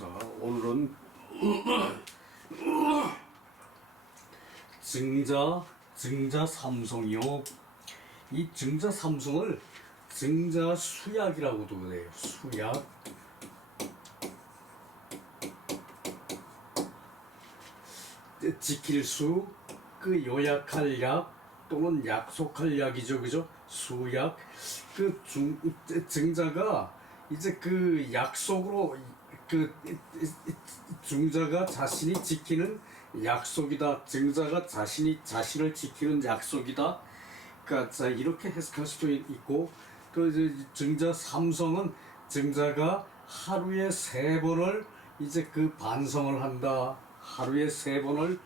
자, 오늘은 증자 삼성이요. 이 증자 삼성을 증자 수약이라고도 해요. 수약. 지킬 수, 그 요약할 약 또는 약속할 약이죠, 그죠? 수약. 그 증자가 이제 그 약속으로 그 중자가 자신이 지키는 약속이다. 증자가 자신을 지키는 약속이다. 그러니까 자, 이렇게 해석할 수도 있고, 또 이제 증자 삼성은 증자가 하루에 3번을 이제 그 반성을 한다. 하루에 3번을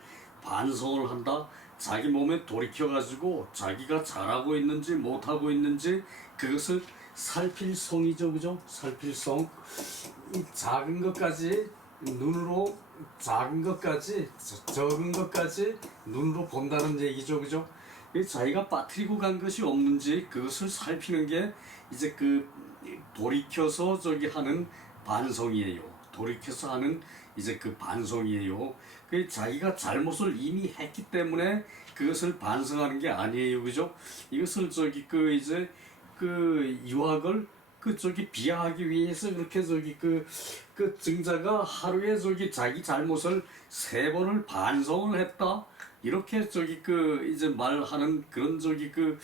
반성을 한다. 자기 몸에 돌이켜가지고 자기가 잘하고 있는지 못하고 있는지 그것을 살필 성이죠, 그죠? 살필 성. 이 작은 것까지 눈으로, 작은 것까지, 적은 것까지 눈으로 본다는 얘기죠, 그죠? 자기가 빠뜨리고 간 것이 없는지 그것을 살피는 게 이제 그 돌이켜서 저기 하는 반성이에요. 돌이켜서 하는 이제 그 반성이에요. 그 자기가 잘못을 이미 했기 때문에 그것을 반성하는 게 아니에요, 그죠? 이것을 저기 그 이제 그 유학을 그 저기 비하하기 위해서 그렇게 저기 그 증자가 하루에 저기 자기 잘못을 3번을 반성을 했다. 이렇게 저기 그 이제 말하는 그런 저기 그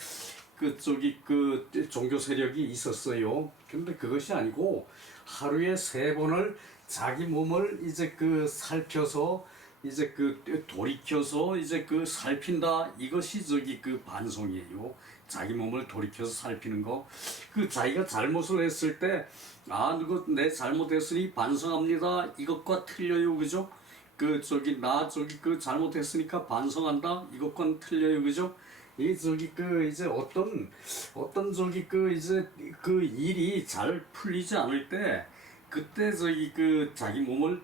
저기 그 종교 세력이 있었어요. 근데 그것이 아니고 하루에 3번을 자기 몸을 이제 그 살펴서 이제 그 돌이켜서 이제 그 살핀다. 이것이 저기 그 반성이에요. 자기 몸을 돌이켜서 살피는 거. 그 자기가 잘못을 했을 때, 아, 이거 내 잘못했으니 반성합니다. 이것과 틀려요, 그죠? 그 저기 나 저기 그 잘못했으니까 반성한다. 이것과는 틀려요, 그죠? 이 저기 그 이제 어떤 저기 그 이제 그 일이 잘 풀리지 않을 때, 그때 저기 그 자기 몸을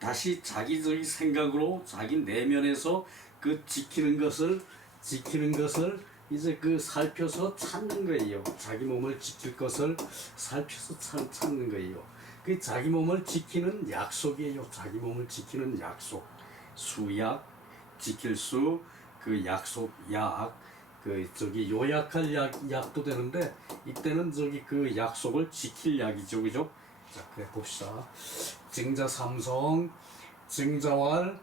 다시 자기 저기 생각으로 자기 내면에서 그 지키는 것을 이제 그 살펴서 찾는 거예요. 자기 몸을 지킬 것을 살펴서 찾는 거예요. 그 자기 몸을 지키는 약속이에요. 자기 몸을 지키는 약속. 수약, 지킬 수, 그 약속, 약, 그 저기 요약할 약도 되는데 이때는 저기 그 약속을 지킬 약이죠, 그죠? 자, 그래 봅시다. 증자 삼성, 증자왈,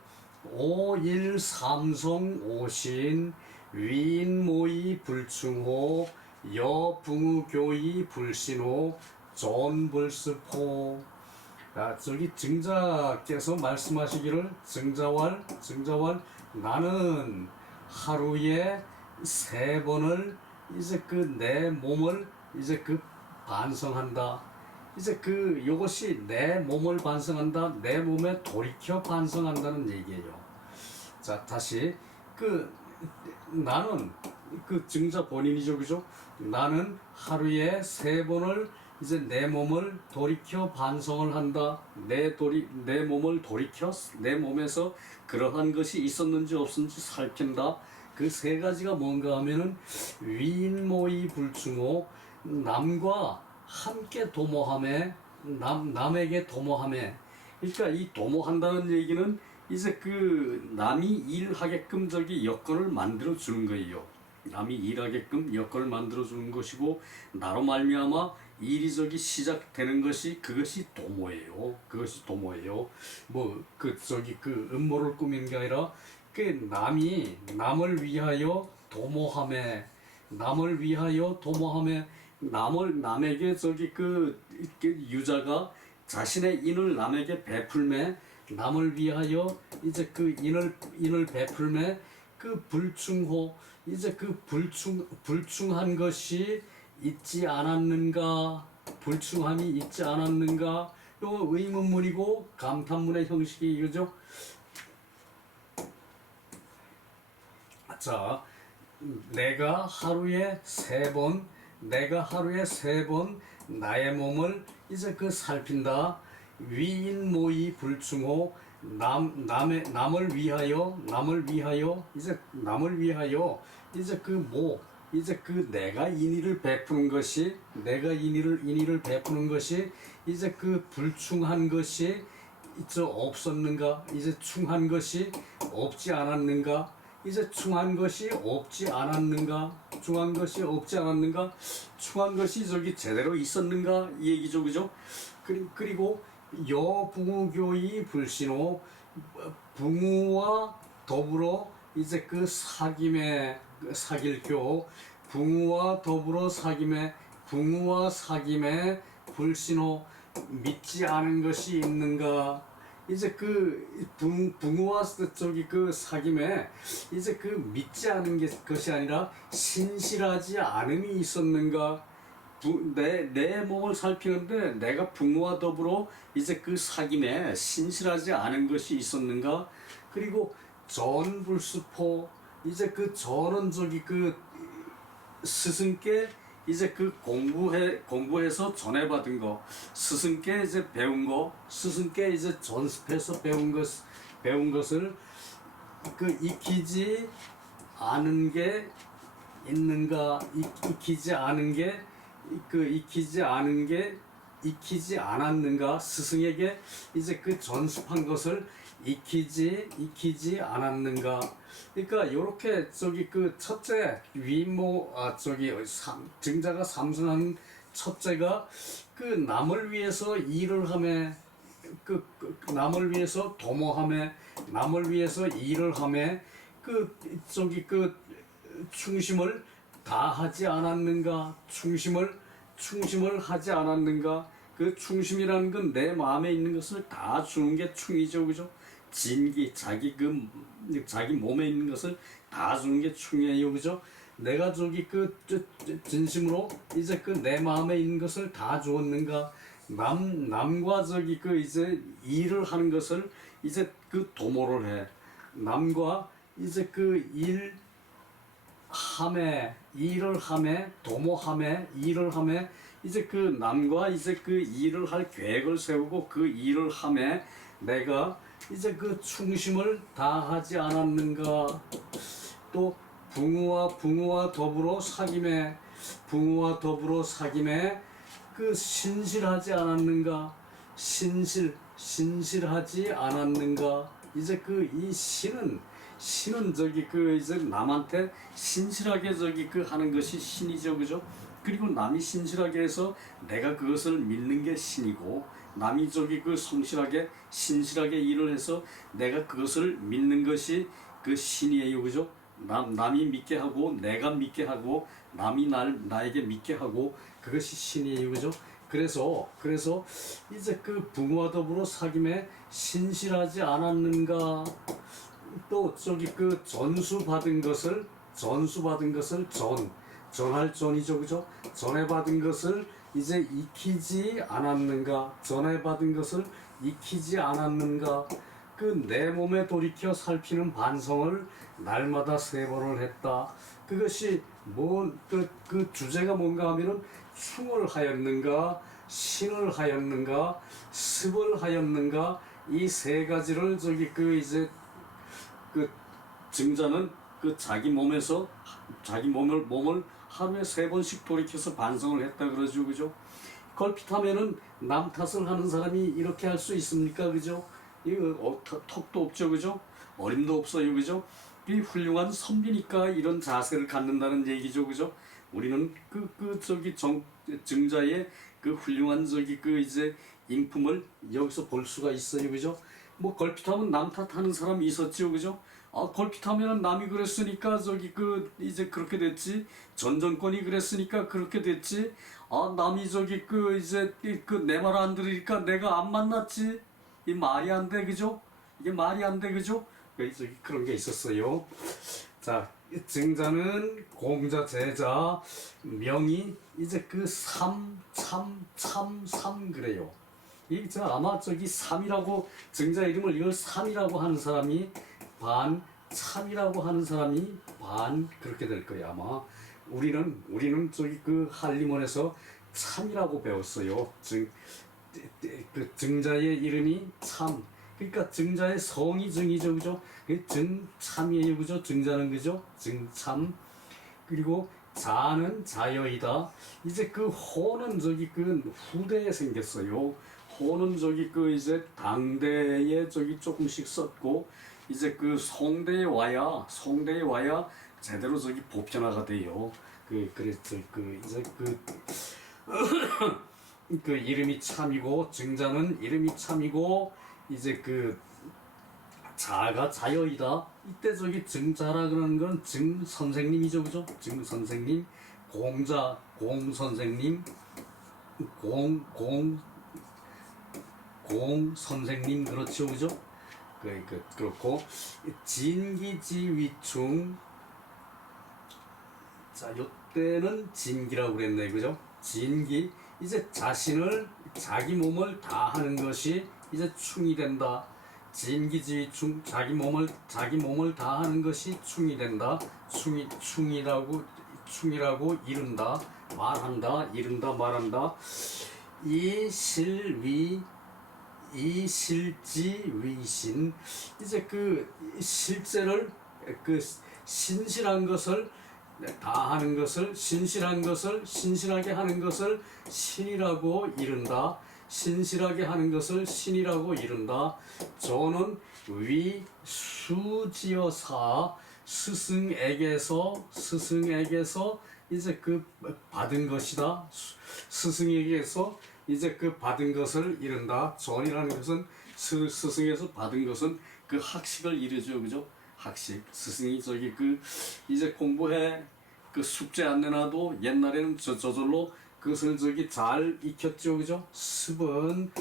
오일 삼성 오신, 위인 모이 불충호, 여붕우 교이 불신호, 전불스포. 아, 저기 증자께서 말씀하시기를 증자왈 나는 하루에 3번을 이제 그 내 몸을 이제 그 반성한다. 이제 그 요것이 내 몸을 반성한다. 내 몸에 돌이켜 반성한다는 얘기예요. 자, 다시 그 나는 그 증자 본인이죠, 그죠? 나는 하루에 3번을 이제 내 몸을 돌이켜 반성을 한다. 내 몸을 돌이켜 내 몸에서 그러한 것이 있었는지 없었는지 살핀다. 그 3가지가 뭔가 하면은 위인모의 불충호, 남과 함께 도모함에, 남에게 도모함에. 그러니까 이 도모한다는 얘기는 이제 그 남이 일하게끔 저기 여건을 만들어 주는 거예요. 남이 일하게끔 여건을 만들어 주는 것이고, 나로 말미암아 일이 저기 시작되는 것이 그것이 도모예요. 그것이 도모예요. 뭐 그 저기 그 음모를 꾸미는 게 아니라 그 남이 남을 위하여 도모함에, 남에게 저기 그 유자가 자신의 인을 남에게 베풀매, 남을 위하여 이제 그 인을 베풀매, 그 불충호, 이제 그 불충한 것이 있지 않았는가, 불충함이 있지 않았는가. 요 의문문이고 감탄문의 형식이 이거죠. 자, 내가 하루에 3번 나의 몸을 이제 그 살핀다. 위인모의 불충호, 남을 위하여 이제 그 내가 인의를 베푸는 것이 이제 그 불충한 것이 저 없었는가? 이제 충한 것이 없지 않았는가? 이제 충한 것이 없지 않았는가? 충한 것이 없지 않았는가? 충한 것이 저기 제대로 있었는가? 이 얘기죠, 그죠? 그리고 여붕우교의 불신호 붕우와 더불어 이제 그 사김의 사길교 붕우와 더불어 붕우와 사김의 불신호 믿지 않은 것이 있는가? 이제 그 붕어와 저기 그 사김에 이제 그 믿지 않은 것이 아니라 신실하지 않음이 있었는가? 내 몸을 살피는데 내가 붕어와 더불어 이제 그 사김에 신실하지 않은 것이 있었는가? 그리고 전불수포 이제 그 전은 저기 그 스승께 이제 그 공부해서 전해받은 거, 스승께 이제 배운 거, 스승께 이제 전습해서 배운 것을 그 익히지 않은 게 있는가? 익히지 않은 게 익히지 않았는가? 스승에게 이제 그 전습한 것을 익히지 않았는가? 그러니까 요렇게 저기 그 첫째 증자가 삼순한 첫째가 그 남을 위해서 일을 하며 남을 위해서 도모하며 남을 위해서 일을 하며 그 충심을 다하지 않았는가? 충심을 하지 않았는가? 그 충심이라는 건 내 마음에 있는 것을 다 주는 게 충이죠, 그죠? 진기 자기 몸에 있는 것을 다 주는 게 충이에요, 그죠? 내가 진심으로 이제 그 내 마음에 있는 것을 다 주었는가? 남과 이제 일을 하는 것을 이제 그 도모를 해. 남과 이제 일을 함에 도모함에 일을 함에 이제 그 남과 이제 그 일을 할 계획을 세우고 그 일을 함에 내가 이제 그 충심을 다하지 않았는가? 또 붕어와 더불어 사김에 그 신실하지 않았는가? 신실하지 않았는가? 이제 그 이 신은 이제 남한테 신실하게 하는 것이 신이죠, 그죠? 그리고 남이 신실하게 해서 내가 그것을 믿는 게 신이고, 남이 성실하게 신실하게 일을 해서 내가 그것을 믿는 것이 그 신이에요, 그죠? 남이 믿게 하고 내가 믿게 하고 남이 나에게 믿게 하고 그것이 신이에요, 그죠? 그래서 이제 그 붕어와 더불어 사김에 신실하지 않았는가? 또 전수받은 것을 전할 전이죠, 그죠? 전해받은 것을 이제 익히지 않았는가? 전해받은 것을 익히지 않았는가? 그 내 몸에 돌이켜 살피는 반성을 날마다 3번을 했다. 그것이 그 주제가 뭔가 하면은 충을 하였는가, 신을 하였는가, 습을 하였는가, 이 3가지를 증자는 자기 몸을 하루에 3번씩 돌이켜서 반성을 했다 그러죠, 그죠? 걸핏하면은 남 탓을 하는 사람이 이렇게 할 수 있습니까, 그죠? 이거 턱도 없죠, 그죠? 어림도 없어요, 그죠? 이 훌륭한 선비니까 이런 자세를 갖는다는 얘기죠, 그죠? 우리는 증자의 그 훌륭한 이제 인품을 여기서 볼 수가 있어요, 그죠? 뭐 걸핏하면 남 탓하는 사람이 있었죠, 그죠? 걸핏하면 남이 그랬으니까 이제 그렇게 됐지. 전 정권이 그랬으니까 그렇게 됐지. 남이 이제 내 말 안 들으니까 내가 안 만났지. 이 말이 안 돼, 그죠? 이게 말이 안 돼, 그죠? 그런 게 있었어요. 자, 증자는 공자, 제자, 명이 이제 삼 그래요. 아마 삼이라고 증자 이름을 이걸 삼이라고 하는 사람이 반, 참이라고 하는 사람이 반 그렇게 될 거예요, 아마. 우리는 한림원에서 참이라고 배웠어요. 증자의 이름이 참. 그러니까 증자의 성이 증이죠, 그죠? 증참이에요, 그죠? 증자는, 그죠? 증참. 그리고 자는 자여이다. 이제 호는 후대에 생겼어요. 호는 저기 그 이제 당대에 저기 조금씩 썼고 이제 그 송대에 와야 제대로 저기 보편화가 돼요. 그래서 그 이제 그 이름이 참이고 증자는 이름이 참이고 이제 그 자가 자여이다. 이때 저기 증자라 그러는 건 증 선생님이죠, 그죠? 증 선생님, 공자 공 선생님, 공 선생님 그렇죠, 그죠? 그렇고 진기지위충 자 요때는 진기라고 그랬네, 그죠? 진기 이제 자기 몸을 다 하는 것이 이제 충이 된다. 진기지위충 자기 몸을 다 하는 것이 충이 된다. 충이라고 이른다. 말한다. 이른다. 말한다. 이실지위신 이제 그 실제를 그 신실한 것을 다 하는 것을 신실하게 하는 것을 신이라고 이른다. 신실하게 하는 것을 신이라고 이른다. 저는 위수지어사 스승에게서 이제 그 받은 것이다. 스승에게서 이제 그 받은 것을 이른다. 전이라는 것은 스승에서 받은 것은 그 학식을 이르죠, 그죠? 학식. 스승이 저기 그 이제 공부해 그 숙제 안 내놔도 옛날에는 저절로 그것을 저기 잘 익혔죠, 그죠? 습은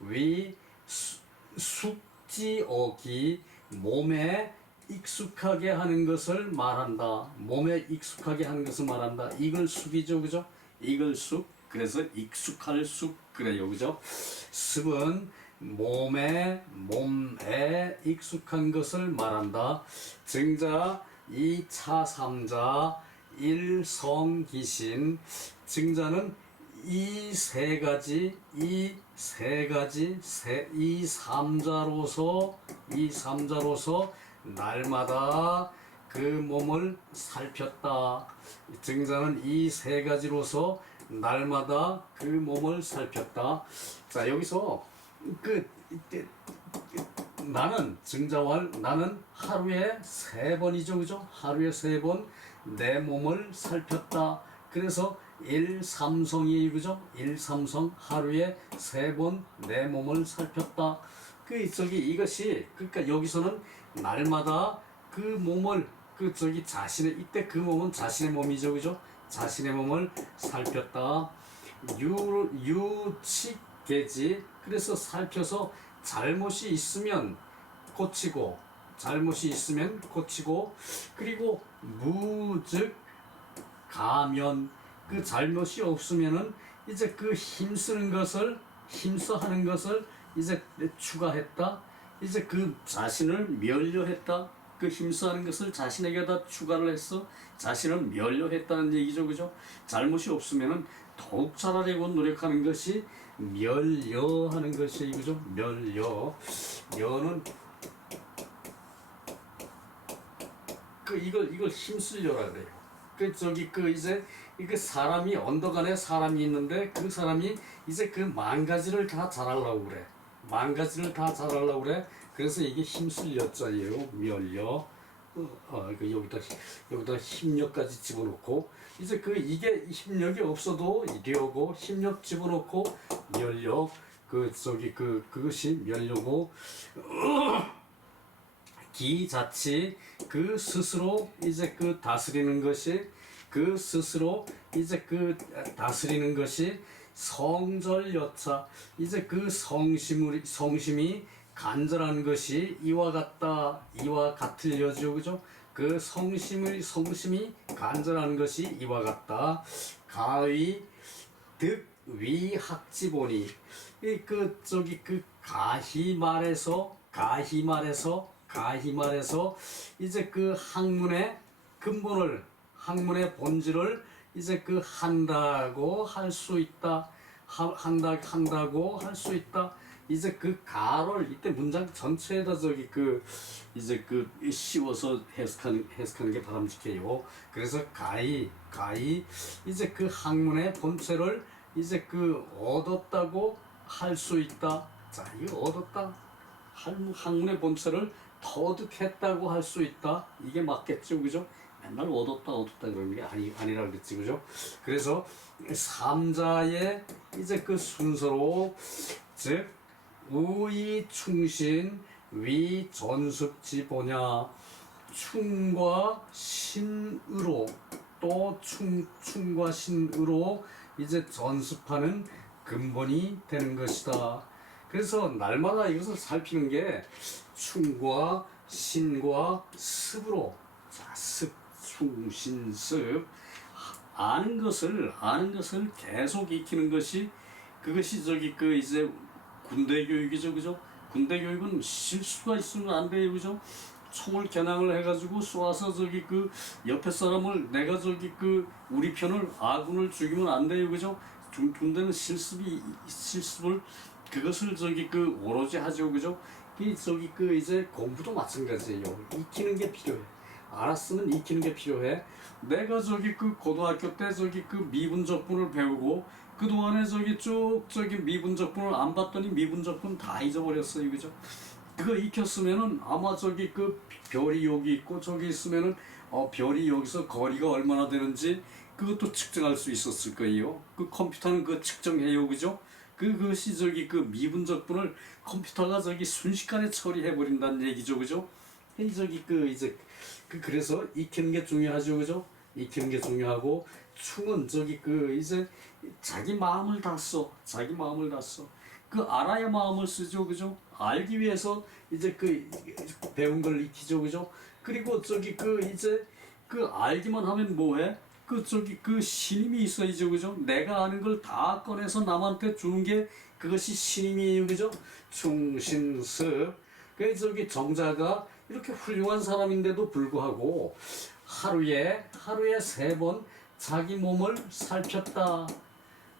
위 숙지어기 몸에 익숙하게 하는 것을 말한다. 몸에 익숙하게 하는 것을 말한다. 이걸 숙이죠, 그죠? 이걸 숙. 그래서 익숙할 숙 그래요, 그죠? 습은 몸에 익숙한 것을 말한다. 증자 2차 3자 1성기신 증자는 이 세 가지 이 삼자로서 날마다 그 몸을 살폈다. 증자는 이 세 가지로서 날마다 그 몸을 살폈다. 자 여기서 나는 증자왈 나는 하루에 3번이죠, 그죠? 하루에 3번 내 몸을 살폈다. 그래서 일삼성이에요, 그죠? 일삼성 하루에 3번 내 몸을 살폈다. 이것이 그러니까 여기서는 날마다 그 몸을 이때 그 몸은 자신의 몸이죠, 그죠? 자신의 몸을 살폈다. 유칙계지 그래서 살펴서 잘못이 있으면 고치고 그리고 무즉 가면 그 잘못이 없으면은 이제 그 힘써 하는 것을 이제 추가했다. 이제 그 자신을 멸려했다. 그 힘써하는 것을 자신에게다 추가를 해서 자신을 멸려했다는 얘기죠, 그죠? 잘못이 없으면은 더욱 잘하려고 노력하는 것이 멸려하는 것이 그죠? 멸려는 이걸 힘쓰려라 그래요. 이게 사람이 언덕 안에 사람이 있는데 그 사람이 이제 그 만 가지를 다 잘하려고 그래. 그래서 이게 힘쓸려자예요. 멸려. 여기다 힘력까지 집어넣고 이제 이게 힘력이 없어도 려고 힘력 집어넣고 멸력 그것이 멸려고 기자치 그 스스로 이제 다스리는 것이 성절여차 이제 성심이 간절한 것이 이와 같을 여죠, 그죠? 성심이 간절한 것이 이와 같다. 가의 득위 학지보니 가히 말해서 이제 학문의 근본을 학문의 본질을 이제 한다고 할 수 있다. 한다고 할 수 있다. 이제 가를 이때 문장 전체에다 이제 씌워서 해석하는 게 바람직해요. 그래서 가히 이제 학문의 본체를 이제 얻었다고 할 수 있다. 자, 이거 얻었다. 학문의 본체를 터득했다고 할 수 있다. 이게 맞겠죠, 그죠? 맨날 얻었다 그러는 게 아니라 그랬지, 그죠? 그래서 삼자의 이제 그 순서로, 즉 우이 충신 위 전습지 보냐, 충과 신으로, 또 충과 신으로 이제 전습하는 근본이 되는 것이다. 그래서 날마다 이것을 살피는 게 충과 신과 습으로, 자, 습, 충, 신, 습, 아는 것을 계속 익히는 것이, 그것이 저기 그 이제 군대 교육이죠, 그죠? 군대 교육은 실수가 있으면 안 돼요, 그죠? 총을 겨냥을 해가지고 쏘아서 저기 그 옆에 사람을, 내가 저기 그 우리 편을, 아군을 죽이면 안 돼요, 그죠? 군대는 실습을, 그것을 저기 그 오로지 하죠, 그죠? 이 저기 그 이제 공부도 마찬가지예요. 익히는 게 필요해. 알았으면 익히는 게 필요해. 내가 저기 그 고등학교 때 저기 그 미분적분을 배우고 그 동안에 저기 쭉 저기 미분적분을 안 봤더니 미분적분 다 잊어버렸어요, 그죠? 그거 익혔으면은 아마 저기 그 별이 여기 있고 저기 있으면은 별이 여기서 거리가 얼마나 되는지 그것도 측정할 수 있었을 거예요. 그 컴퓨터는 그거 측정해요, 그죠? 그것이 저기 그 미분적분을 컴퓨터가 저기 순식간에 처리해 버린다는 얘기죠, 그죠? 이 저기 그 이제 그래서 익히는 게 중요하죠, 그죠? 익히는 게 중요하고, 충은 저기 그 이제 자기 마음을 다 써, 자기 마음을 다 써. 그 알아야 마음을 쓰죠, 그죠? 알기 위해서 이제 그 배운 걸 익히죠, 그죠? 그리고 저기 그 이제 그 알기만 하면 뭐해? 그 저기 그 신임이 있어야죠, 그죠? 내가 아는 걸 다 꺼내서 남한테 주는 게 그것이 신임이에요, 그죠? 충신습. 그 저기 정자가 이렇게 훌륭한 사람인데도 불구하고 하루에 3번 자기 몸을 살폈다.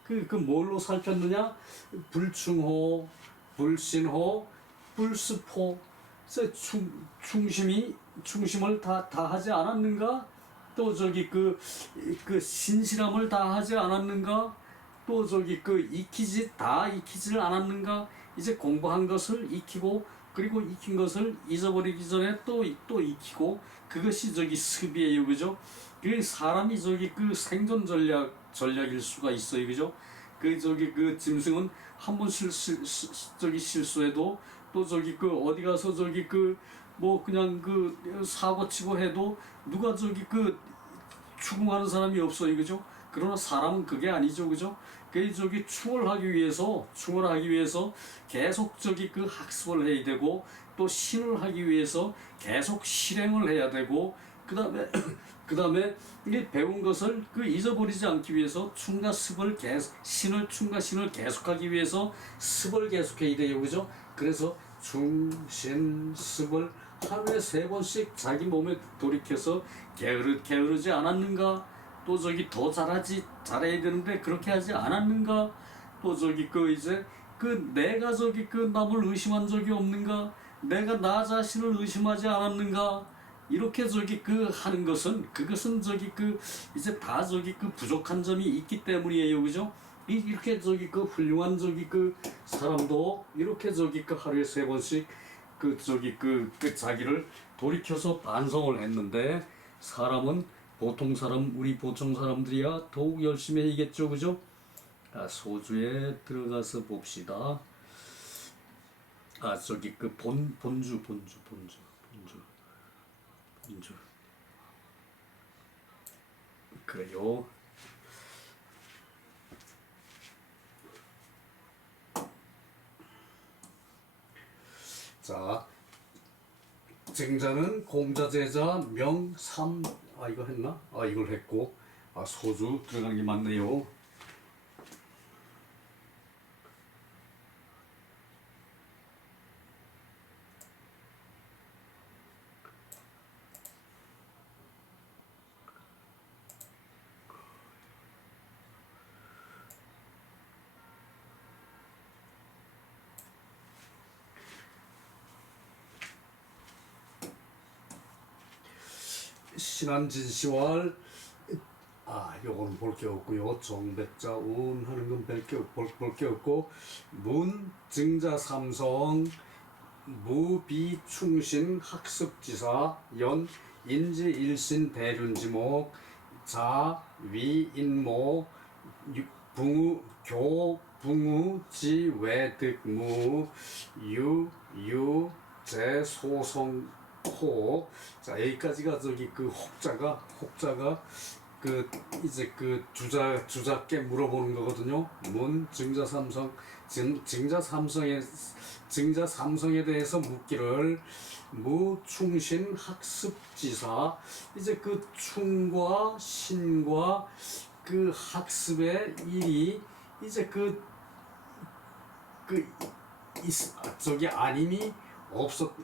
그 뭘로 살폈느냐? 불충호, 불신호, 불습호. 그래서 충심을 다 하지 않았는가? 또 저기 그 신실함을 다 하지 않았는가? 또 저기 그 익히지를 않았는가? 이제 공부한 것을 익히고, 그리고 익힌 것을 잊어버리기 전에 또 익히고, 그것이 저기 습이에요, 그죠? 그 사람이 저기 그 생존 전략일 수가 있어요, 그죠? 그 저기 그 짐승은 한 번 저기 실수해도, 또 저기 그 어디 가서 저기 그 뭐 그냥 그 사고 치고 해도 누가 저기 그 추궁하는 사람이 없어요, 그죠? 그러나 사람은 그게 아니죠, 그죠? 그 저기 충을 하기 위해서 계속 저기 그 학습을 해야 되고, 또 신을 하기 위해서 계속 실행을 해야 되고, 그다음에 이 배운 것을 그 잊어버리지 않기 위해서 충과 습을 충과 신을 계속하기 위해서 습을 계속해야 돼요, 그죠? 그래서 충, 신, 습을 하루에 3번씩 자기 몸에 돌이켜서 게으르지 않았는가? 또 저기 더 잘해야 되는데 그렇게 하지 않았는가? 또 저기 그 이제 그 내가 저기 그 남을 의심한 적이 없는가? 내가 나 자신을 의심하지 않았는가? 이렇게 저기 그 하는 것은, 그것은 저기 그 이제 다 저기 그 부족한 점이 있기 때문이에요, 그죠? 이렇게 저기 그 훌륭한 저기 그 사람도 이렇게 저기 그 하루에 3번씩 그 저기 그 자기를 돌이켜서 반성을 했는데, 사람은 우리 보통 사람들이야 더욱 열심히 해야겠죠, 그죠? 소주에 들어가서 봅시다. 저기 그 본주. 그래요. 자, 증자는 공자제자 명삼. 이거 했나? 이걸 했고, 소주 들어가는 게 맞네요. 신한진시왈 요건 볼 게 없고요. 정백자 운 하는 건 볼 게 없고, 문 증자 삼성 무비충신 학습지사 연 인지일신 대륜지목 자 위인모 붕우 교 붕우 지외득무 유 제소성호. 자, 여기까지가 저기 그 혹자가 그 이제 그 주작께 물어보는 거거든요. 문 증자 삼성 증자 삼성에 대해서 묻기를 무충신 학습지사. 이제 그 충과 신과 그 학습의 일이 이제 저기 아님이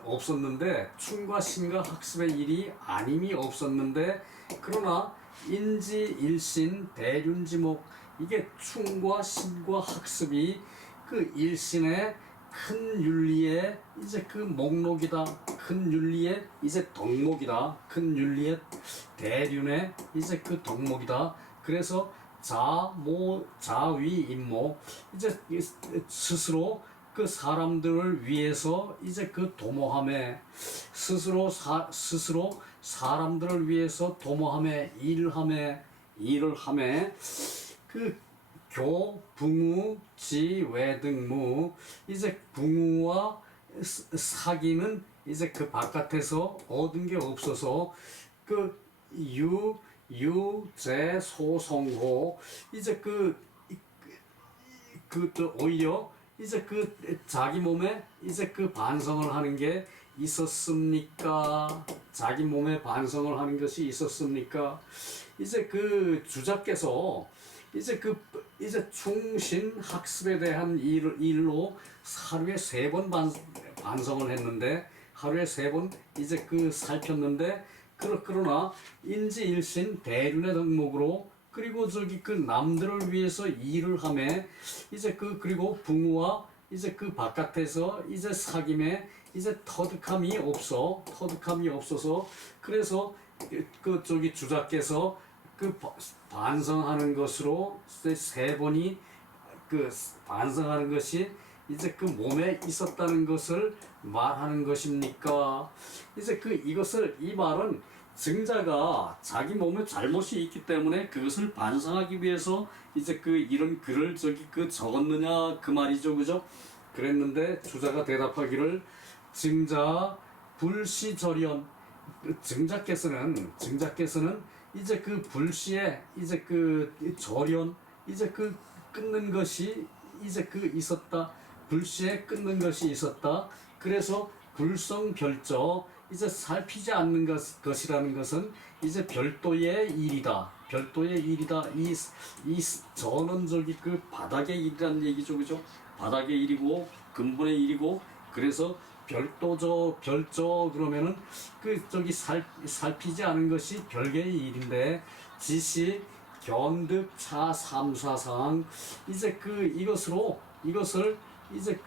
없었는데, 충과 신과 학습의 일이 아님이 없었는데, 그러나 인지일신 대륜지목, 이게 충과 신과 학습이 그 일신의 큰 윤리의 이제 그 목록이다. 큰 윤리의 이제 덕목이다. 큰 윤리의 대륜의 이제 그 덕목이다. 그래서 자위인모, 이제 스스로 그 사람들을 위해서 이제 그 도모함에, 스스로 사람들을 위해서 도모함에, 일을 함에 그 붕우 지외등무, 이제 붕우와 사기는 이제 그 바깥에서 얻은 게 없어서 그 유제소성호, 이제 또 오히려 이제 그 자기 몸에 이제 그 반성을 하는 게 있었습니까? 자기 몸에 반성을 하는 것이 있었습니까? 이제 그 주자께서 이제 충신 학습에 대한 일로 하루에 3번 반성을 했는데, 하루에 3번 이제 그 살폈는데, 그러나 인지일신 대륜의 덕목으로, 그리고 저기 그 남들을 위해서 일을 함에, 이제 그리고 붕우와 이제 그 바깥에서 이제 사김에 이제 터득함이 없어서, 그래서 그 저기 주자께서 그 반성하는 것으로 3번이 그 반성하는 것이 이제 그 몸에 있었다는 것을 말하는 것입니까? 이제 이 말은 증자가 자기 몸에 잘못이 있기 때문에 그것을 반성하기 위해서 이제 이런 글을 적었느냐 그 말이죠, 그죠? 그랬는데 주자가 대답하기를 증자 불시절연, 증자께서는 이제 불시에 이제 절연, 이제 끊는 것이 이제 있었다. 불시에 끊는 것이 있었다. 그래서 불성별적, 이제 살피지 않는 것이라는 것은 이제 별도의 일이다. 이 저는 바닥의 일이라는 얘기죠, 그죠? 바닥의 일이고 근본의 일이고, 그래서 별조 그러면은 살피지 않은 것이 별개의 일인데, 지시 견득차 삼사상, 이제 이것을 이제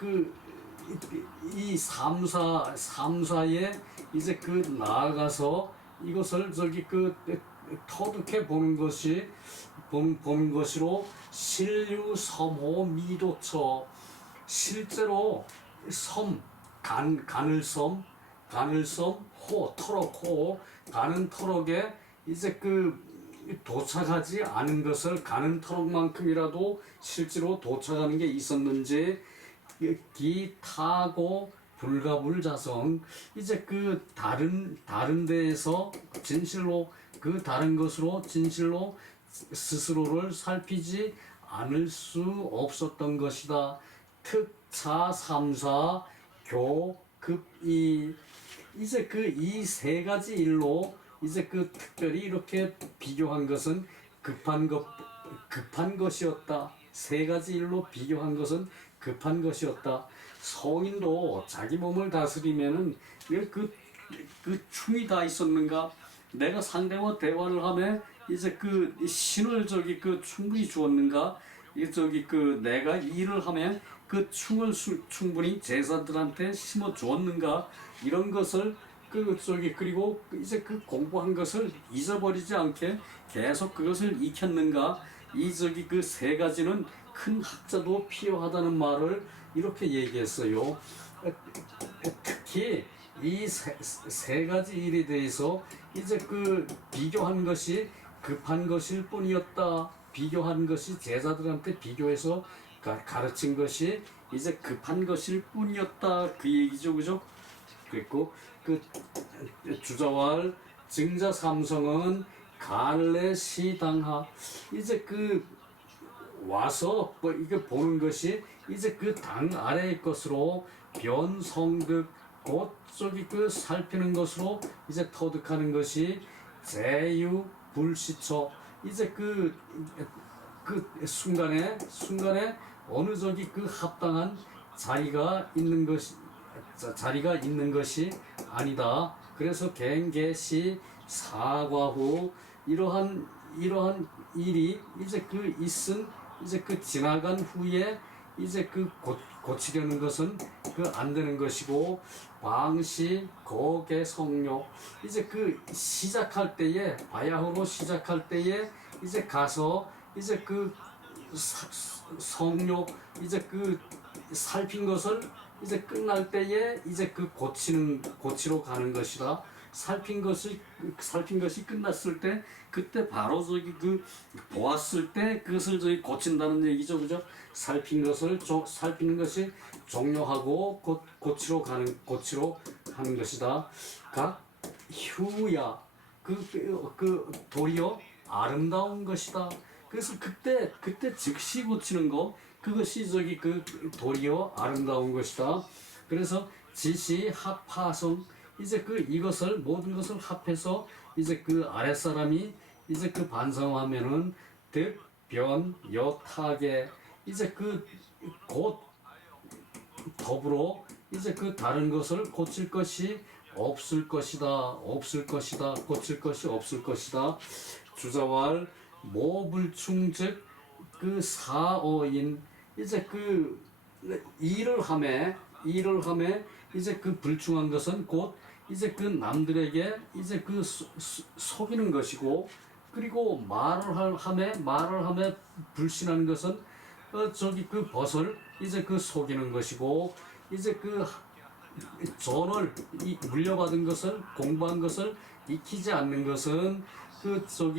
이 삼사에 이제 나아가서 이것을 터득해 보는 것으로 신류섬호 미도처, 실제로 가늘섬 호, 터럭, 가는 터럭에 이제 도착하지 않은 것을, 가는 터럭만큼이라도 실제로 도착하는 게 있었는지, 기타고 불가불자성, 이제 다른 데에서 진실로 다른 것으로 진실로 스스로를 살피지 않을 수 없었던 것이다. 특차 삼사 교급이, 이제 이 3가지 일로 이제 특별히 이렇게 비교한 것은 급한 것이었다. 3가지 일로 비교한 것은 급한 것이었다. 성인도 자기 몸을 다스리면은 충이 다 있었는가? 내가 상대와 대화를 하며 이제 신을 충분히 주었는가? 내가 일을 하면 충을 충분히 제사들한테 심어 주었는가? 이런 것을 그리고 이제 그 공부한 것을 잊어버리지 않게 계속 그것을 익혔는가, 그 세 가지는 큰 학자도 필요하다는 말을 이렇게 얘기했어요. 특히 이 세 가지 일에 대해서 이제 그 비교한 것이 급한 것일 뿐이었다. 비교한 것이 제자들한테 비교해서 가르친 것이 이제 급한 것일 뿐이었다. 그 얘기죠, 그죠? 그리고 그 주자왈 증자 삼성은 갈래 시당하, 이제 그 와서 뭐 이게 보는 것이 이제 그 당 아래의 것으로 변성득, 곧 그 살피는 것으로 이제 터득하는 것이 제유 불시처, 이제 그 순간에 어느 그 합당한 자리가 있는 것이 아니다. 그래서 갱계시 사과 후 이러한 일이 이제 이제 지나간 후에 이제 고치려는 것은 안 되는 것이고, 방시 거개 성료, 이제 시작할 때에 바야흐로 시작할 때에 이제 가서 이제 성료, 이제 살핀 것을 이제 끝날 때에 이제 고치러 가는 것이라. 살핀 것이 끝났을 때 그때 바로 보았을 때 그것을 고친다는 얘기죠, 그죠? 살피는 것이 종료하고 고치러 하는 것이다. 각 휴야, 도리어 아름다운 것이다. 그래서 그때 즉시 고치는 거, 그것이 도리어 아름다운 것이다. 그래서 지시 합파성, 이제 이것을 모든 것을 합해서 이제 아랫사람이 이제 반성하면은 득변 여타게, 이제 곧 더불어 이제 다른 것을 고칠 것이 없을 것이다. 고칠 것이 없을 것이다. 주자왈 모불충즉 사어인, 이제 일을 함에 이제 불충한 것은 곧 이제 남들에게 이제 속이는 것이고, 그리고 말을 함에 불신하는 것은 벗을 이제 속이는 것이고, 이제 전을 물려받은 것을, 공부한 것을 익히지 않는 것은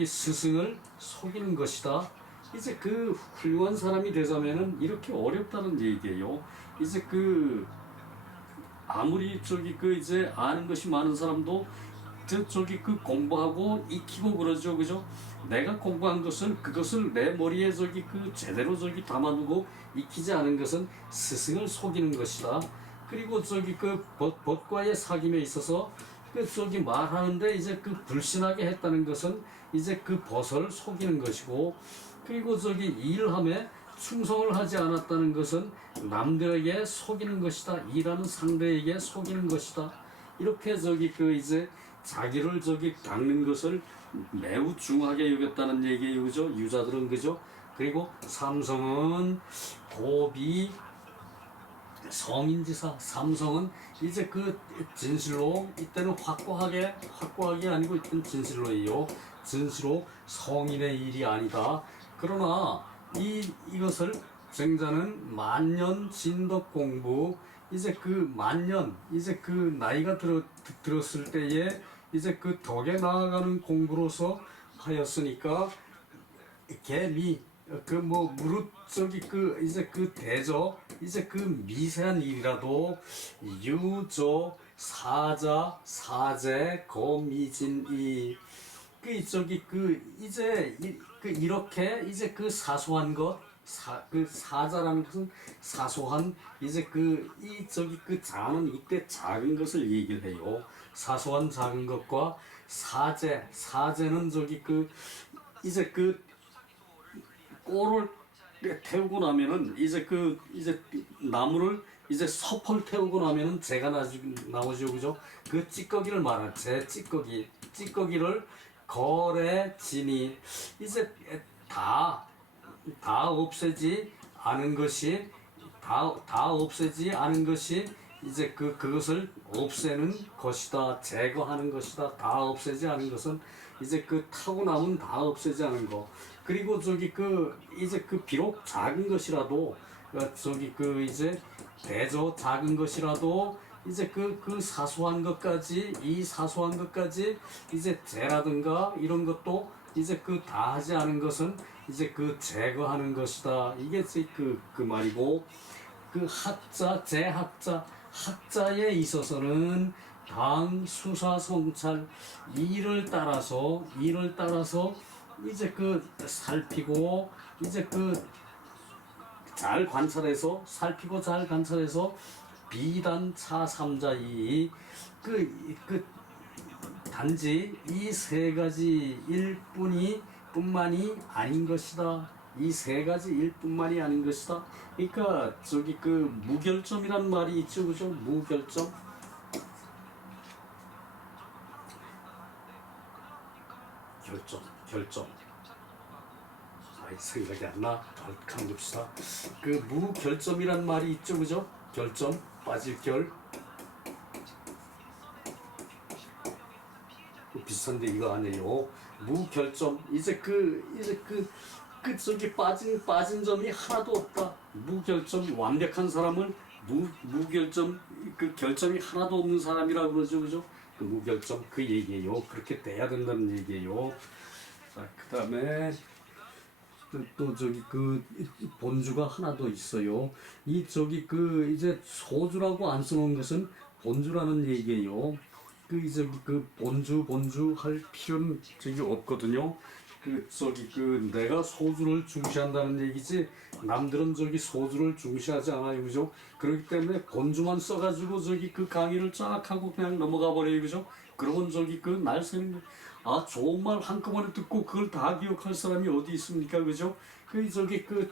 스승을 속이는 것이다. 이제 훌륭한 사람이 되자면은 이렇게 어렵다는 얘기예요. 이제 아무리 이제 아는 것이 많은 사람도 공부하고 익히고 그러죠, 그죠? 내가 공부한 그것을 내 머리에 제대로 담아두고 익히지 않은 것은 스승을 속이는 것이다. 그리고 벗과의 사귐에 있어서 말하는데 이제 불신하게 했다는 것은 이제 벗을 속이는 것이고, 그리고 일함에 충성을 하지 않았다는 것은 남들에게 속이는 것이다. 일하는 상대에게 속이는 것이다. 이렇게 이제 자기를 닦는 것을 매우 중하게 여겼다는 얘기예요, 그죠? 유자들은, 그죠? 그리고 삼성은 고비 성인지사, 삼성은 이제 진실로, 이때는 확고하게 아니고 이때는 진실로 성인의 일이 아니다. 그러나 이것을 쟁자는 만년 진덕 공부, 이제 만년, 이제 나이가 들었을 때에 이제 덕에 나아가는 공부로서 하였으니까, 개미 무릇 이제 대저, 이제 미세한 일이라도 유조 사자 사제 거미진이, 이제 이렇게 이제 사소한 것, 사자라는 것은 사소한, 이제 자는 이때 작은 것을 얘기를 해요. 사소한 작은 것과 사제는 이제 꼴을 태우고 나면은 이제 나무를 이제 섭을 태우고 나면은 재가 나오죠, 그죠? 찌꺼기를 말하는 찌꺼기를 거래지니, 이제 다 없애지 않은 것이 이제 그것을 없애는 것이다, 제거하는 것이다. 다 없애지 않은 것은 이제 그 타고 나면 다 없애지 않은 거. 그리고 저기 이제 비록 작은 것이라도 저기 이제 대저 작은 것이라도 이제 그 사소한 것까지, 이 사소한 것까지 이제 재라든가 이런 것도 이제 다 하지 않은 것은 이제 제거하는 것이다. 이게 그 말이고, 학자, 제학자, 학자에 있어서는 당, 수사, 성찰 이를 따라서 이제 살피고 이제 잘 관찰해서 살피고 잘 관찰해서 비단 차3자이 단지 이 세 가지 뿐만이 아닌 것이다. 이 세 가지 일뿐만이 아닌 것이다. 그러니까 저기 무결점이란 말이 있죠, 그죠? 무결점. 결점. 아이, 생각이 안 나. 감독시다. 무결점이란 말이 있죠, 그죠? 결점, 빠질 결. 비슷한데 이거 아니에요. 무결점. 이제 저기 빠진 점이 하나도 없다. 무결점. 완벽한 사람은 무결점, 결점이 하나도 없는 사람이라고 그러죠, 그죠? 무결점, 얘기예요. 그렇게 돼야 된다는 얘기예요. 자, 그 다음에 또 저기 본주가 하나 더 있어요. 이 저기 이제 소주라고 안 써놓은 것은 본주라는 얘기예요. 이제 본주 할 필요는 저기 없거든요. 내가 소주를 중시한다는 얘기지, 남들은 저기 소주를 중시하지 않아요, 그죠? 그렇기 때문에 본주만 써가지고 저기 강의를 쫙 하고 그냥 넘어가 버려요, 그죠? 그러면 저기 날 새는 좋은 말 한꺼번에 듣고 그걸 다 기억할 사람이 어디 있습니까, 그죠?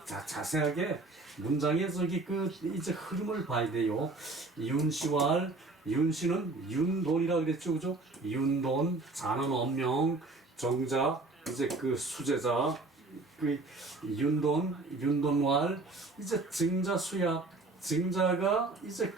자세하게 문장의 저기 이제 흐름을 봐야 돼요. 윤씨는 윤돈이라 그랬죠, 그죠? 윤돈, 자는 언명, 정자, 이제 수제자, 윤돈왈, 이제 증자 수약, 증자가 이제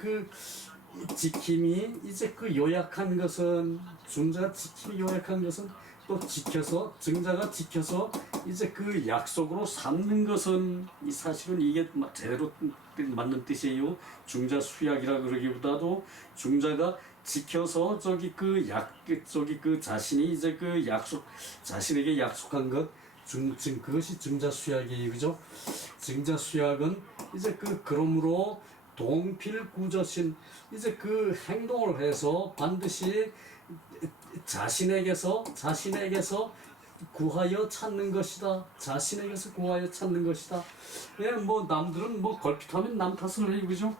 지킴이, 이제 요약한 것은, 중자가 지킴이 요약한 것은 또 지켜서, 증자가 지켜서 이제 약속으로 삼는 것은, 이 사실은 이게 제대로 맞는 뜻이에요. 중자 수약이라 그러기보다도 중자가 지켜서 자신이 이제 자신에게 약속한 것, 그것이 증자 수약이에요, 그죠? 증자 수약은 이제 그러므로 동필구저신, 이제 행동을 해서 반드시 자신에게서 구하여 찾는 것이다. 자신에게서 구하여 찾는 것이다. 예, 남들은 걸핏하면 남 탓을 해요, 그죠?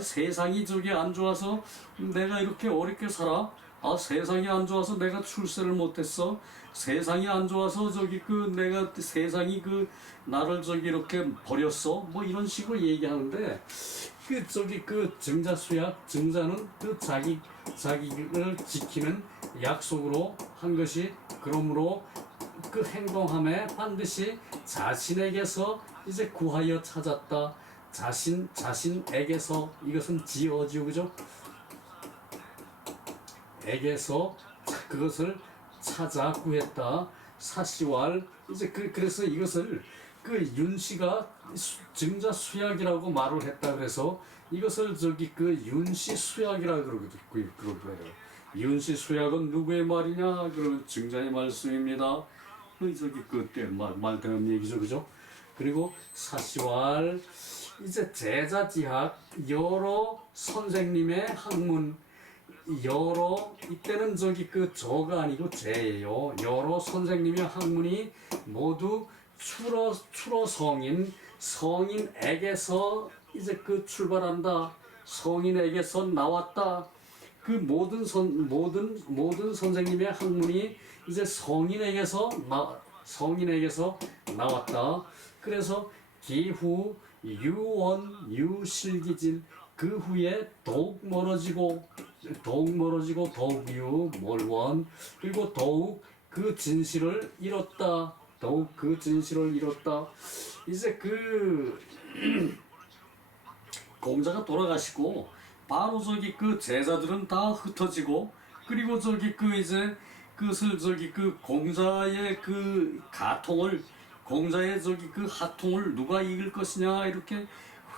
세상이 저기 안 좋아서 내가 이렇게 어렵게 살아. 세상이 안 좋아서 내가 출세를 못했어. 세상이 안 좋아서 저기 내가 세상이 나를 저기 이렇게 버렸어. 이런 식으로 얘기하는데, 증자수약, 증자는 자기를 지키는 약속으로 한 것이, 그러므로 행동함에 반드시 자신에게서 이제 구하여 찾았다. 자신에게서, 이것은 지어지요, 그죠? 에게서 그것을 찾아 구했다. 사시왈, 이제 그래서 이것을 윤씨가 증자 수약이라고 말을 했다. 그래서 이것을 저기 윤씨 수약이라 그러고요. 윤씨 수약은 누구의 말이냐? 그러면 증자의 말씀입니다. 저기 그때 말되는 얘기죠, 그죠? 그리고 사시왈, 이제 제자지학, 여러 선생님의 학문, 이때는 저기 저가 아니고 제예요. 여러 선생님의 학문이 모두 추러 성인에게서 이제 성인에게서 출발한다. 나왔다. 모든 선생님의 학문이 이제 성인에게서 나왔다. 그래서 기후, 유원, 유실기진, 그 후에 더욱 멀어지고 더욱 멀원, 그리고 더욱 그 진실을 잃었다. 이제 공자가 돌아가시고 바로 저기 그 제자들은 다 흩어지고, 그리고 저기 그 이제 그것을 저기 그 공자의 그 가통을, 공자의 저기 그 하통을 누가 이길 것이냐 이렇게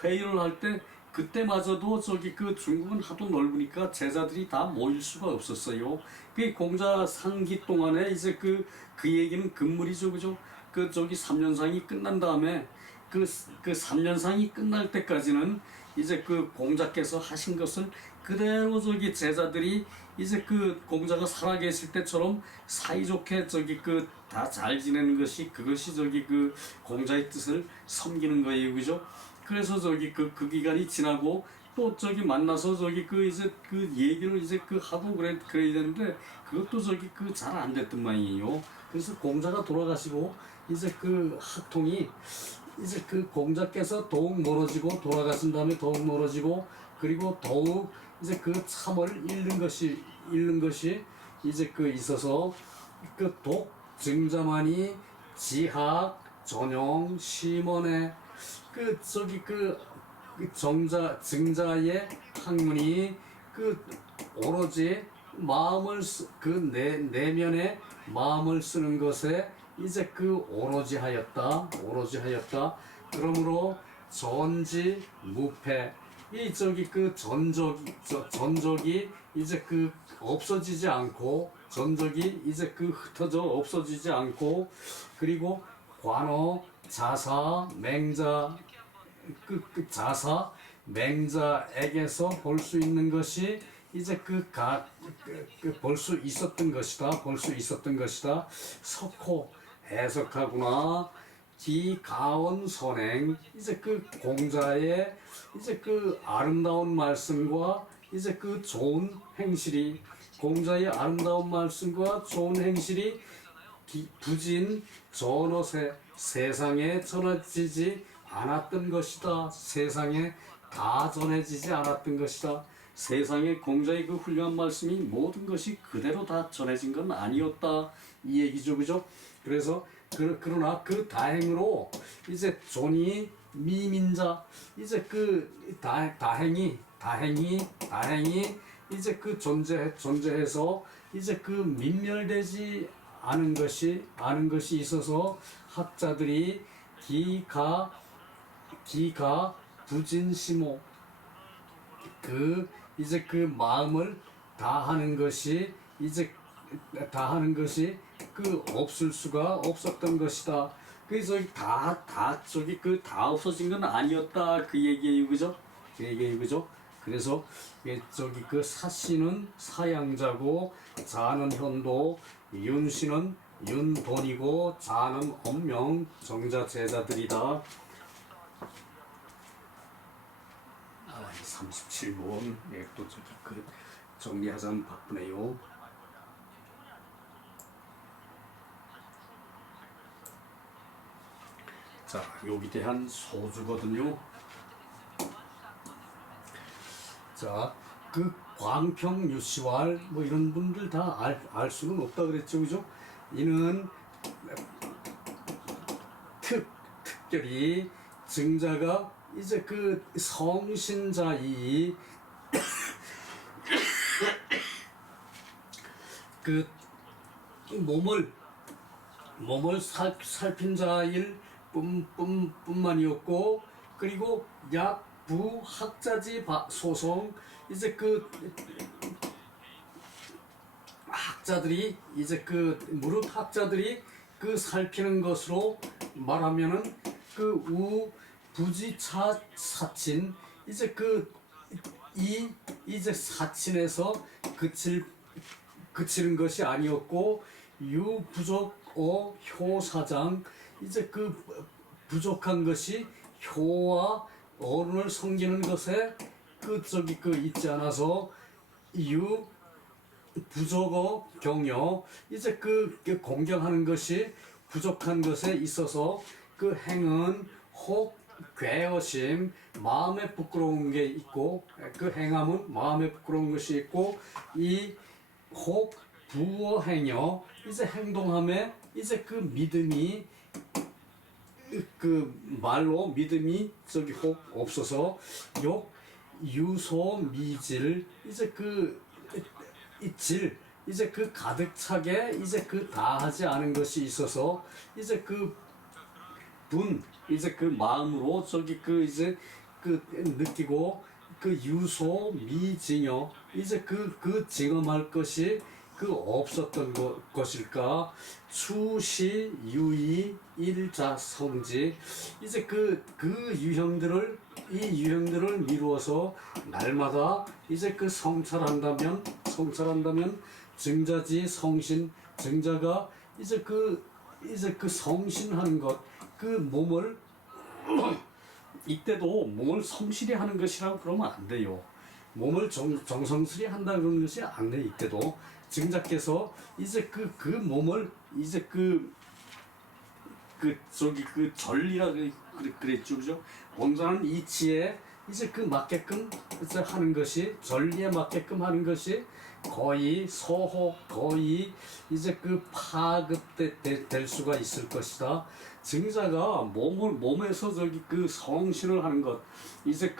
회의를 할 때, 그때마저도 저기 그 중국은 하도 넓으니까 제자들이 다 모일 수가 없었어요. 그 공자 상기 동안에 이제 그 얘기는 금물이죠, 그죠? 그 저기 삼년상이 끝난 다음에 그 삼년상이 끝날 때까지는 이제 그 공자께서 하신 것을 그대로 저기 제자들이 이제 그 공자가 살아계실 때처럼 사이좋게 저기 그 다 잘 지내는 것이, 그것이 저기 그 공자의 뜻을 섬기는 거예요, 그죠? 그래서 저기 그 기간이 지나고 또 저기 만나서 저기 그 이제 그 얘기를 이제 그 하도 그래야 되는데, 그것도 저기 그 잘 안 됐단 말이에요. 그래서 공자가 돌아가시고 이제 그 학통이 이제 그 공자께서 더욱 멀어지고, 돌아가신 다음에 더욱 멀어지고, 그리고 더욱 이제 그 참을 잃는 것이 이제 그 있어서, 그 독증자만이 지학 전용 심원에 그 저기 그 증자의 학문이 그 오로지 그 내면의 마음을 쓰는 것에 이제 그 오로지 하였다. 그러므로 전지 무패, 이 저기 그 전적이 이제 그 없어지지 않고, 전적이 이제 그 흩어져 없어지지 않고, 그리고 관어 자사 맹자, 그 자사 맹자에게서 볼 수 있는 것이 이제 볼 수 있었던 것이다. 석호 해석하구나. 기가온 선행, 이제 그 공자의 이제 그 아름다운 말씀과 이제 그 좋은 행실이, 공자의 아름다운 말씀과 좋은 행실이 부진 전어세, 세상에 전해지지 않았던 것이다. 세상에 다 전해지지 않았던 것이다. 세상에 공자의 그 훌륭한 말씀이 모든 것이 그대로 다 전해진 건 아니었다, 이 얘기죠, 그죠? 그래서 그러나 그 다행으로 이제 존이 미민자, 이제 그 다행이 이제 그 존재해서 이제 그 민멸되지 않은 것이 있어서, 학자들이 기가 부진심오, 그 이제 그 마음을 다하는 것이 그 없을 수가 없었던 것이다. 그래서 저기 그 다 없어진 건 아니었다, 그 얘기예요, 그죠? 그래서 저기 그 사씨는 사양자고, 자는 현도, 윤씨는 윤돈이고, 자는 엄명 정자 제자들이다. 37번. 예, 또 저기 그 정리하자면 바쁘네요. 자, 여기 대한 소주거든요. 자, 그 광평 유시왈 뭐 이런 분들 다 알 수는 없다 그랬죠, 그죠? 이는 특별히 증자가 이제 그 성신자이 그 몸을 살핀 자일 뿐만이었고, 그리고 부학자지 소송, 이제 그 학자들이 이제 그 무릇 학자들이 그 살피는 것으로 말하면은 그 부지차 사친, 이제 이제 사친에서 그치는 것이 아니었고, 유부족어 효사장, 이제 그 부족한 것이 효와 어른을 섬기는 것에 있지 않아서, 부족어 경여, 이제 그 공경하는 것이 부족한 것에 있어서, 그 행은 혹 괴어심, 마음에 부끄러운 게 있고, 그 행함은 마음에 부끄러운 것이 있고, 이 혹 부어행여, 이제 행동함에 이제 그 믿음이, 그 말로 믿음이 혹 없어서, 유소 미질 이제 이 질 이제 그 가득 차게 이제 그 다하지 않은 것이 있어서 이제 이제 그 마음으로 이제 느끼고 유소 미징여 이제 징험할 것이 없었던 것일까. 추시 유이 일자 성지 이제 이 유형들을 미루어서 날마다 이제 성찰한다면 증자지 성신 증자가 이제 성신하는 것 몸을 이때도 몸을 성실히 하는 것이라고 그러면 안 돼요. 몸을 정성스레 한다는 것이 안 돼. 이때도 증자께서 이제 몸을 이제 전리라 그랬죠, 그죠? 온전한 이치에 이제 맞게끔 이제 하는 것이 전리에 맞게끔 하는 것이 거의 소호 거의 이제 파급될 수가 있을 것이다. 증자가 몸에서 성신을 하는 것 이제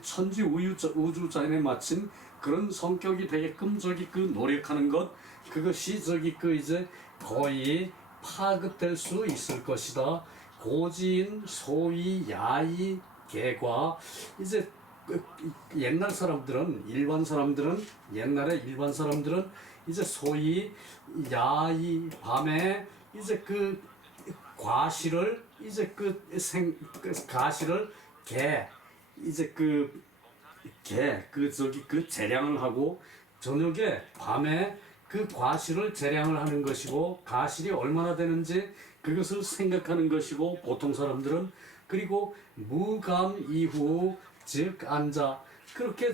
천지 우주자연에 맞춘 그런 성격이 되게끔 노력하는 것 그것이 이제 거의 파급될 수 있을 것이다. 고지인 소위 야이 개과 이제 옛날 사람들은 옛날에 일반 사람들은 이제 소위 야이 밤에 이제 과실을 이제 가실을 이제 재량을 하고 저녁에 밤에 과실을 재량을 하는 것이고 가실이 얼마나 되는지 그것을 생각하는 것이고 보통 사람들은 그리고 무감 이후 즉 앉아 그렇게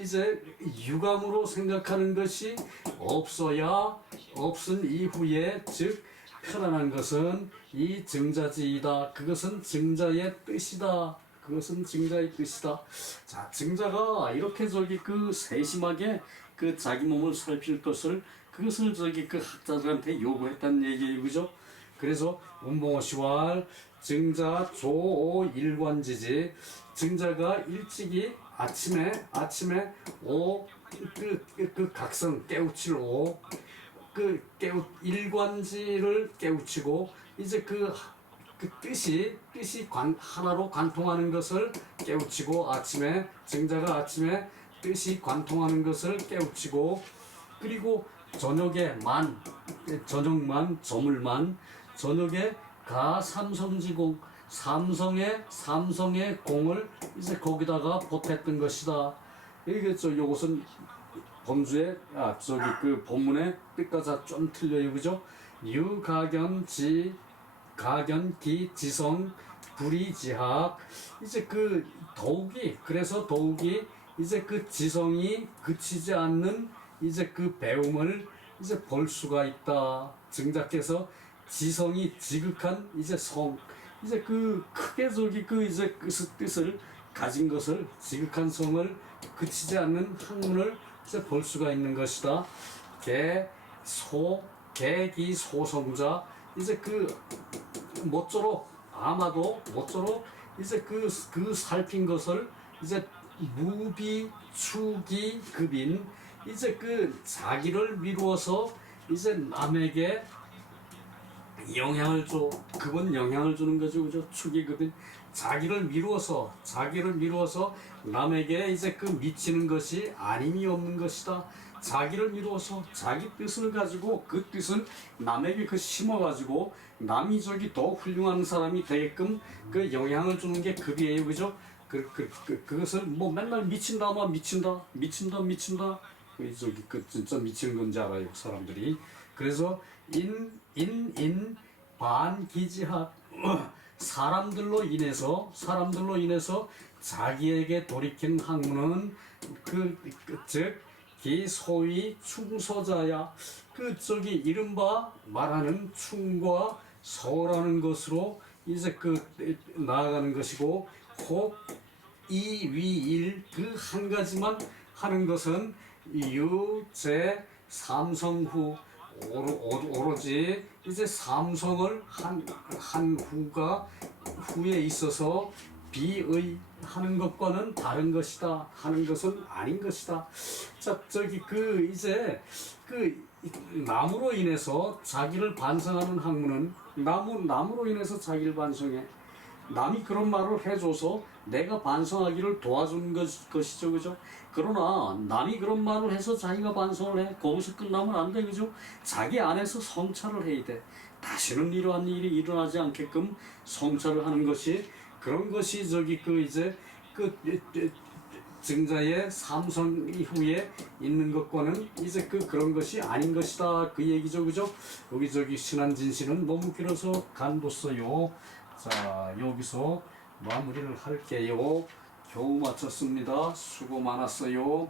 이제 유감으로 생각하는 것이 없은 이후에 즉 편안한 것은 이 증자지이다. 그것은 증자의 뜻이다. 자, 증자가 이렇게 세심하게 자기 몸을 살필 것을 그것을 학자들한테 요구했다는 얘기예요, 그죠? 그래서 운봉어시왈 증자 조오 일관지지 증자가 일찍이 아침에 각성 깨우칠 일관지를 깨우치고 이제 뜻이 하나로 관통하는 것을 깨우치고 증자가 아침에 뜻이 관통하는 것을 깨우치고 그리고 저녁만 저녁에 삼성지공 삼성의 공을 이제 거기다가 보탰던 것이다. 이게 요것은 범주에 본문의 뜻과 좀 틀려요, 그죠? 유가견지 가견기 지성 불이지학 이제 더욱이 이제 지성이 그치지 않는 이제 배움을 이제 볼 수가 있다. 증자께서 지성이 지극한 이제 이제 크게 이제 뜻을 가진 것을 지극한 성을 그치지 않는 학문을 이제 볼 수가 있는 것이다. 개기소성자 이제 모쪼록 이제 살핀 것을 이제 무비추기급인 이제 자기를 미루어서 이제 남에게 영향을 주는 거죠, 그죠? 추기급인 자기를 미루어서 남에게 이제 미치는 것이 아님이 없는 것이다. 자기를 미루어서 자기 뜻을 가지고 그 뜻을 남에게 심어가지고 남이 더 훌륭한 사람이 되게끔 영향을 주는 게 급이에요, 그죠? 그것을 맨날 미친다. 진짜 미치는 건지 알아요, 사람들이. 그래서 반기지학 사람들로 인해서 자기에게 돌이킨 학문은 즉 기소위 충서자야 이른바 말하는 충과 서라는 것으로 이제 나아가는 것이고 혹 이위일 한 가지만 하는 것은 유제 삼성후 오로지 이제 삼성을 한 후에 있어서 비의 하는 것과는 다른 것이다 하는 것은 아닌 것이다. 자, 저기 그 이제 그 남으로 인해서 자기를 반성하는 학문은 남으로 인해서 자기를 반성해. 남이 그런 말을 해줘서 내가 반성하기를 도와준 것이죠, 그죠? 그러나 남이 그런 말을 해서 자기가 반성을 해. 거기서 끝나면 안 돼, 그죠? 자기 안에서 성찰을 해야 돼. 다시는 이러한 일이 일어나지 않게끔 성찰을 하는 것이, 그런 것이 저기 그 이제 그 증자의 삼성 이후에 있는 것과는 이제 그런 것이 아닌 것이다 그 얘기죠, 그죠? 여기 저기 신한진 씨는 너무 길어서 간뒀어요. 자, 여기서 마무리를 할게요. 겨우 마쳤습니다. 수고 많았어요.